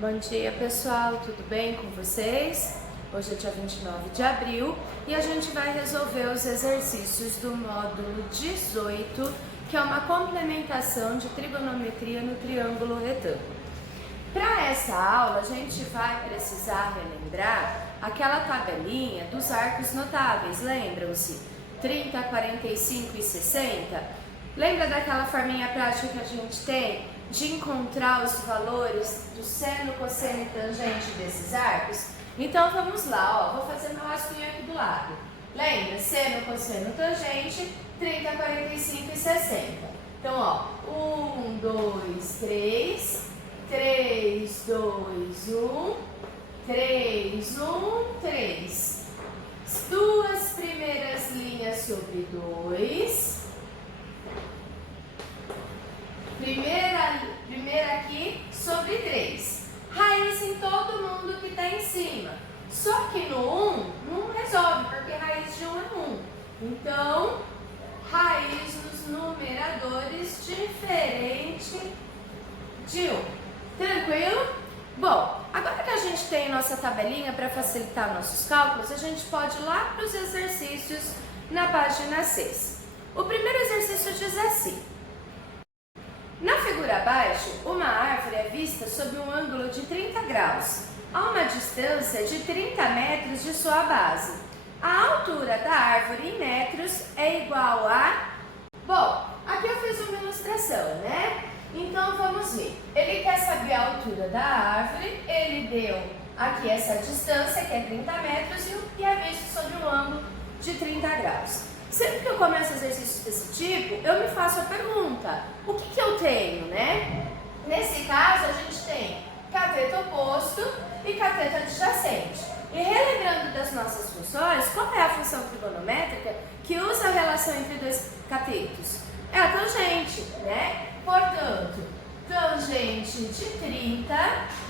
Bom dia, pessoal, tudo bem com vocês? Hoje é dia 29 de abril e a gente vai resolver os exercícios do módulo 18, que é uma complementação de trigonometria no triângulo retângulo. Para essa aula, a gente vai precisar relembrar aquela tabelinha dos arcos notáveis, lembram-se? 30, 45 e 60? Lembra daquela forminha prática que a gente tem de encontrar os valores do seno, cosseno e tangente desses arcos? Então vamos lá, vou fazer meu rascunho aqui do lado. Lembra? Seno, cosseno, tangente, 30, 45 e 60. Então, 1, 2, 3, 3, 2, 1, 3, 1, 3. As duas primeiras linhas sobre 2. Primeira aqui sobre 3. Raiz em todo mundo que está em cima. Só que no 1 não resolve, porque raiz de 1 é 1. Então, raiz nos numeradores diferente de 1. Tranquilo? Bom, agora que a gente tem nossa tabelinha para facilitar nossos cálculos, a gente pode ir lá para os exercícios na página 6. O primeiro exercício diz assim: na figura abaixo, uma árvore é vista sob um ângulo de 30 graus, a uma distância de 30 metros de sua base. A altura da árvore em metros é igual a... Bom, aqui eu fiz uma ilustração, né? Então vamos ver. Ele quer saber a altura da árvore, ele deu aqui essa distância, que é 30 metros, e é visto sob um ângulo de 30 graus. Sempre que eu começo exercícios desse tipo, eu me faço a pergunta: o que eu tenho, né? Nesse caso, a gente tem cateto oposto e cateto adjacente. E relembrando das nossas funções, qual é a função trigonométrica que usa a relação entre dois catetos? É a tangente, né? Portanto, tangente de 30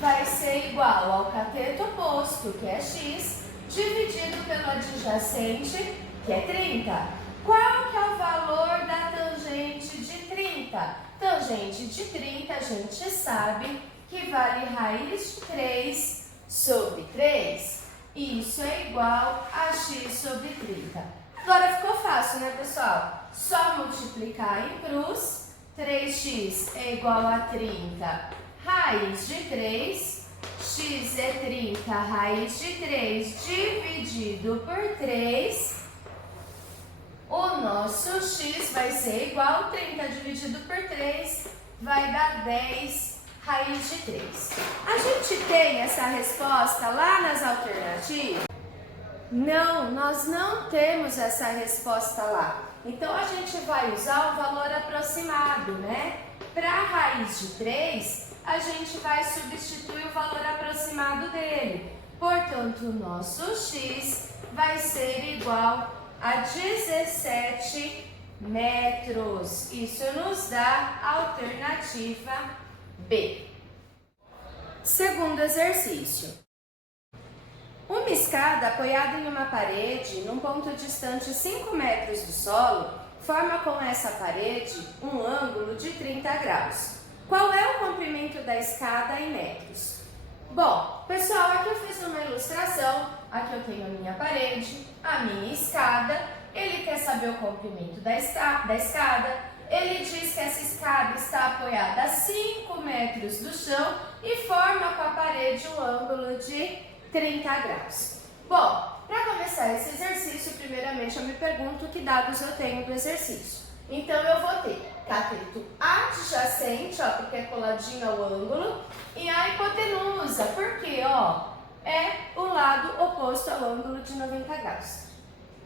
vai ser igual ao cateto oposto, que é x, dividido pelo adjacente, que é 30. Qual que é o valor da tangente de 30? Tangente de 30 a gente sabe que vale raiz de 3 sobre 3. Isso é igual a x sobre 30. Agora ficou fácil, né, pessoal? Só multiplicar em cruz. 3x é igual a 30 raiz de 3. X é 30 raiz de 3 dividido por 3. O nosso x vai ser igual a 30 dividido por 3, vai dar 10 raiz de 3. A gente tem essa resposta lá nas alternativas? Não, nós não temos essa resposta lá. Então, a gente vai usar o valor aproximado, né? Para a raiz de 3, a gente vai substituir o valor aproximado dele. Portanto, o nosso x vai ser igual a 17 metros. Isso nos dá a alternativa B. Segundo exercício. Uma escada apoiada em uma parede, num ponto distante 5 metros do solo, forma com essa parede um ângulo de 30 graus. Qual é o comprimento da escada em metros? Bom, pessoal, aqui eu fiz uma ilustração. Aqui eu tenho a minha parede, a minha escada. Ele quer saber o comprimento da escada. Ele diz que essa escada está apoiada a 5 metros do chão e forma com a parede um ângulo de 30 graus. Bom, para começar esse exercício, primeiramente eu me pergunto que dados eu tenho do exercício. Então eu vou ter cateto adjacente, porque é coladinho ao ângulo, e a hipotenusa, porque é o lado oposto ao ângulo de 90 graus.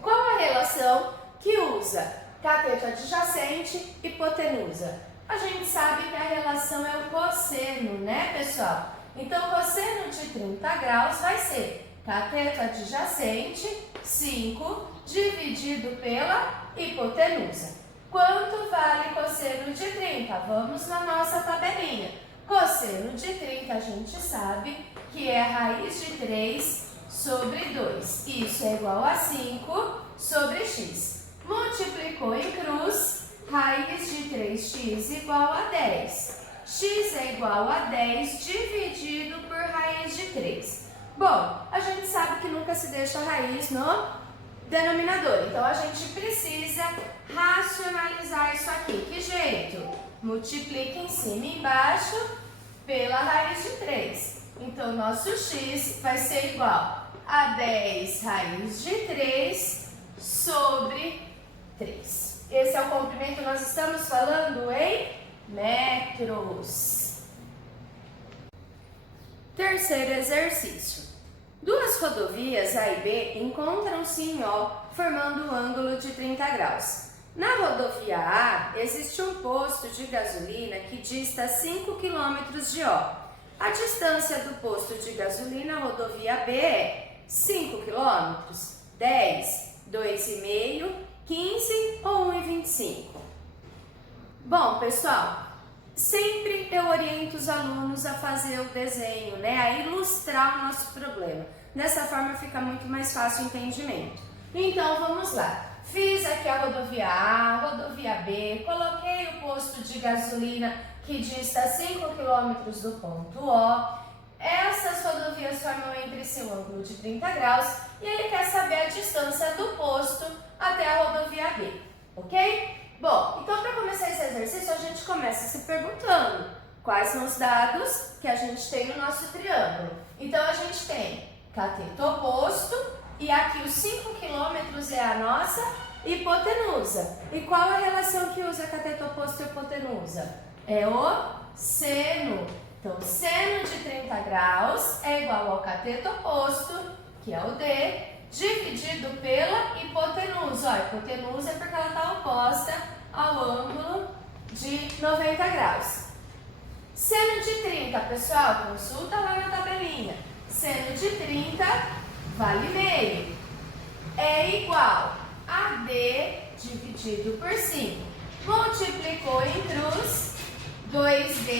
Qual a relação que usa cateto adjacente e hipotenusa? A gente sabe que a relação é o cosseno, né, pessoal? Então, cosseno de 30 graus vai ser cateto adjacente, 5, dividido pela hipotenusa. Quanto vale cosseno de 30? Vamos na nossa tabelinha. Cosseno de 30 a gente sabe que é raiz de 3 sobre 2. Isso é igual a 5 sobre x. Multiplicou em cruz, raiz de 3x igual a 10. X é igual a 10 dividido por 3. Bom, a gente sabe que nunca se deixa a raiz no denominador, então a gente precisa racionalizar isso aqui. Que jeito? Multiplica em cima e embaixo pela raiz de 3. Então, nosso x vai ser igual a 10 raiz de 3 sobre 3. Esse é o comprimento, nós estamos falando em metros. Terceiro exercício. Duas rodovias A e B encontram-se em O, formando um ângulo de 30 graus. Na rodovia A, existe um posto de gasolina que dista 5 km de O. A distância do posto de gasolina à rodovia B é 5 km, 10, 2,5, 15 ou 1,25. Bom, pessoal, sempre eu oriento os alunos a fazer o desenho, né? A ilustrar o nosso problema. Dessa forma fica muito mais fácil o entendimento. Então, vamos lá. Fiz aqui a rodovia A, a rodovia B, coloquei o posto de gasolina que dista 5 km do ponto O. Essas rodovias formam entre si um ângulo de 30 graus e ele quer saber a distância do posto até a rodovia B, ok? Bom, então para começar esse exercício a gente começa se perguntando quais são os dados que a gente tem no nosso triângulo. Então a gente tem cateto oposto e aqui os 5 km é a nossa hipotenusa. E qual a relação que usa cateto oposto e hipotenusa? É o seno. Então, seno de 30 graus é igual ao cateto oposto, que é o D, dividido pela hipotenusa. Ó, a hipotenusa é porque ela está oposta ao ângulo de 90 graus. Seno de 30, pessoal, consulta lá na tabelinha. Seno de 30 vale meio. É igual a D dividido por 5. Multiplicou em cruz, 2D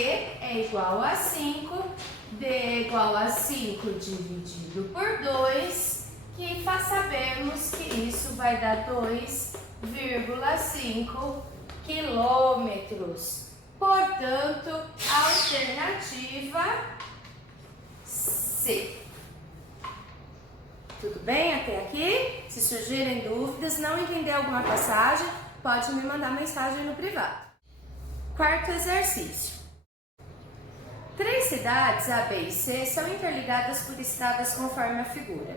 é igual a 5, D é igual a 5 dividido por 2, que sabemos que isso vai dar 2,5 quilômetros. Portanto, alternativa C. Tudo bem até aqui? Se surgirem dúvidas, não entender alguma passagem, pode me mandar mensagem no privado. Quarto exercício. 3 cidades, A, B e C, são interligadas por estradas conforme a figura.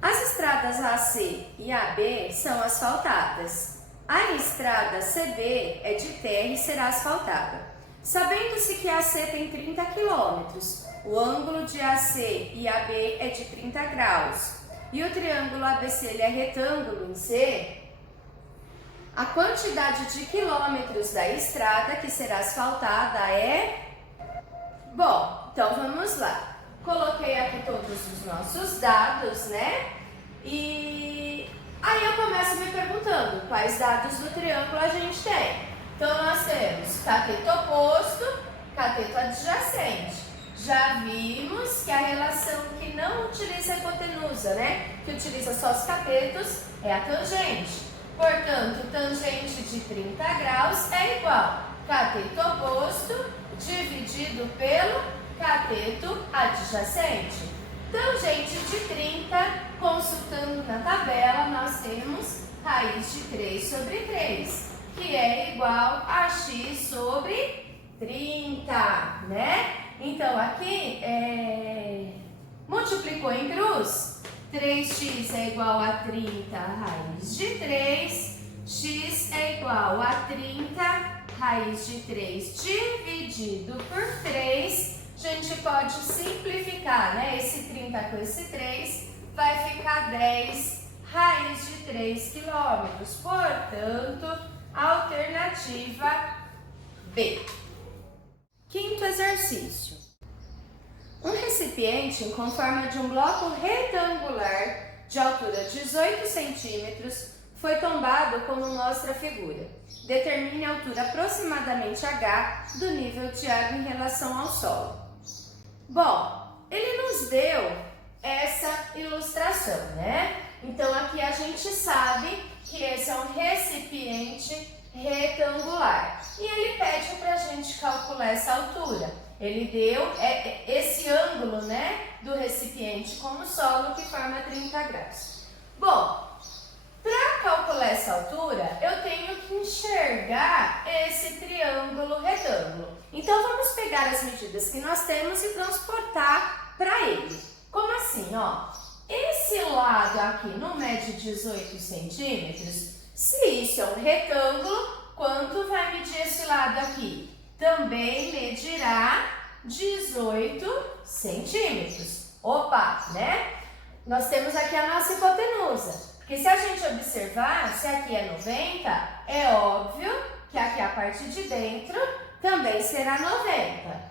As estradas AC e AB são asfaltadas. A estrada CB é de terra e será asfaltada. Sabendo-se que AC tem 30 km, o ângulo de AC e AB é de 30 graus, e o triângulo ABC ele é retângulo em C, a quantidade de quilômetros da estrada que será asfaltada é... Bom, então vamos lá. Coloquei aqui todos os nossos dados, né? E aí eu começo me perguntando quais dados do triângulo a gente tem. Então nós temos cateto oposto, cateto adjacente. Já vimos que a relação que não utiliza a hipotenusa, né? Que utiliza só os catetos, é a tangente. Portanto, tangente de 30 graus é igual cateto oposto dividido pelo cateto adjacente. Tangente de 30, consultando na tabela, nós temos raiz de 3 sobre 3, que é igual a x sobre 30, né? Então, aqui, multiplicou em cruz, 3x é igual a 30 raiz de 3, x é igual a 30 raiz de 3 dividido por 3, a gente pode simplificar, né? Esse 30 com esse 3 vai ficar 10 raiz de 3 quilômetros. Portanto, alternativa B. Quinto exercício. Um recipiente com forma de um bloco retangular de altura 18 centímetros foi tombado como mostra a figura. Determine a altura aproximadamente H do nível de água em relação ao solo. Bom, ele nos deu essa ilustração, né? Então aqui a gente sabe que esse é um recipiente retangular e ele pede para a gente calcular essa altura. Ele deu esse ângulo, né, do recipiente com o solo, que forma 30 graus. Bom, para calcular essa altura, eu tenho que enxergar esse triângulo retângulo. Então, vamos pegar as medidas que nós temos e transportar para ele. Como assim, ó? Esse lado aqui não mede 18 centímetros? Se isso é um retângulo, quanto vai medir esse lado aqui? Também medirá 18 centímetros. Opa, né? Nós temos aqui a nossa hipotenusa. Porque se a gente observar, se aqui é 90, é óbvio que aqui a parte de dentro também será 90.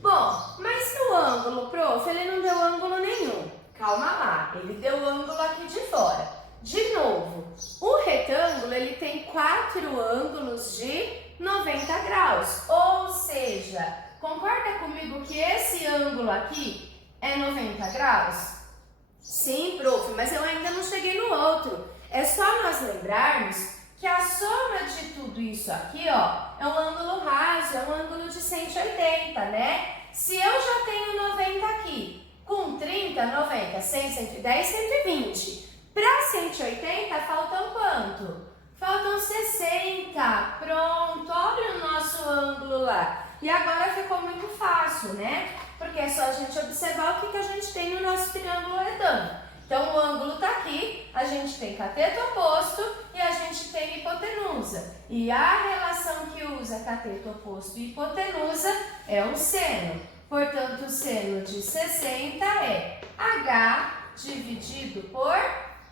Bom, mas no ângulo, prof, ele não deu ângulo nenhum. Calma lá, ele deu ângulo aqui de fora. De novo, o retângulo ele tem 4 ângulos de 90 graus. Ou seja, concorda comigo que esse ângulo aqui é 90 graus? Sim, prof, mas eu ainda não cheguei no outro. É só nós lembrarmos que a soma de tudo isso aqui, ó, é um ângulo raso, é um ângulo de 180, né? Se eu já tenho 90 aqui, com 30, 90, 100, 110, 120. Para 180, faltam quanto? Faltam 60. Pronto, olha o nosso ângulo lá. E agora ficou muito fácil, né? Porque é só a gente observar o que a gente tem no nosso triângulo retângulo. Então, o ângulo está aqui, a gente tem cateto oposto e a gente tem hipotenusa. E a relação que usa cateto oposto e hipotenusa é um seno. Portanto, o seno de 60 é H dividido por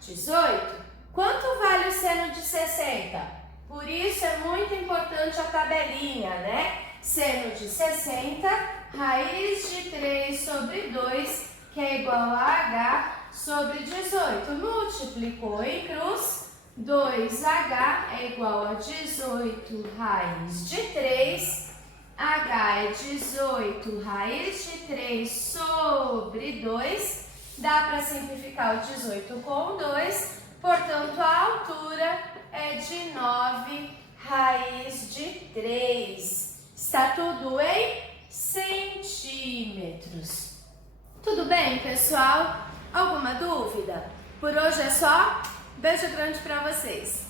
18. Quanto vale o seno de 60? Por isso é muito importante a tabelinha, né? Seno de 60, raiz de 3 sobre 2, que é igual a H sobre 18. Multiplicou em cruz, 2H é igual a 18 raiz de 3. H é 18 raiz de 3 sobre 2. Dá para simplificar o 18 com 2. Portanto, a altura é de 9 raiz de 3. Está tudo em centímetros. Tudo bem, pessoal? Alguma dúvida? Por hoje é só. Beijo grande para vocês.